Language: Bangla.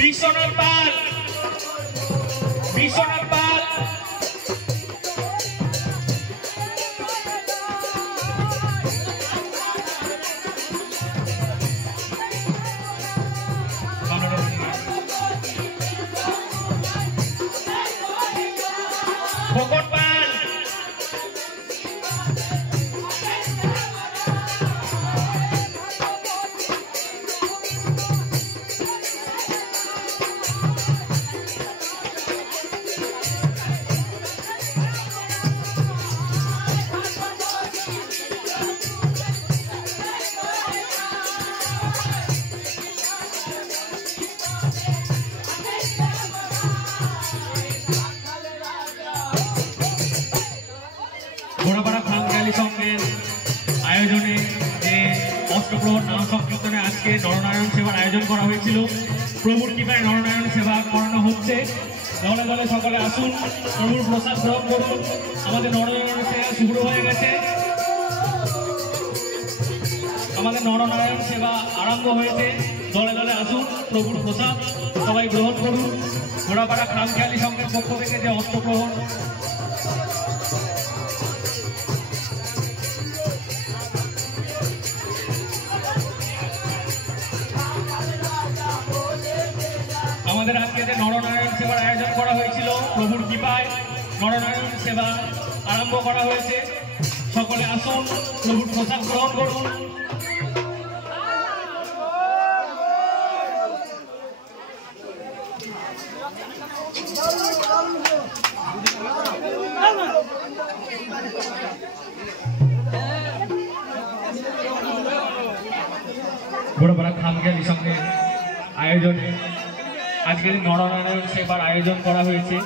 বিশ্বনাথ পাল, বিশ্বনাথ পাল, খোকন পাল, ঘোড়াপাড়া খামখেয়ালি সংঘের আয়োজনে যে অষ্টপ্রহর নাম সংকীর্তনে আজকে নরনারায়ণ সেবার আয়োজন করা হয়েছিল। প্রভুর কৃপায় নরনারায়ণ সেবা করানো হচ্ছে। দলে দলে সকলে আসুন, প্রভুর প্রসাদ গ্রহণ করুন। আমাদের নরনারায়ণ সেবা শুরু হয়ে গেছে, আমাদের নরনারায়ণ সেবা আরম্ভ হয়েছে। দলে দলে আসুন, প্রভুর প্রসাদ সবাই গ্রহণ করুন। ঘোড়াপাড়া খামখেয়ালি সংঘের পক্ষ থেকে যে অষ্টপ্রহর আমাদের আজকে যে নরনারায়ণ সেবার আয়োজন করা হয়েছিল, প্রভুর কৃপায় নরনারায়ণ সেবা আরম্ভ করা হয়েছে। সকলে আসুন, প্রভুর প্রসাদ গ্রহণ করুন। ঘোড়াপাড়া খামখেয়ালি সংঘের আয়োজনে আজকে নরনারায়ণ সেবার আয়োজন করা হয়েছে।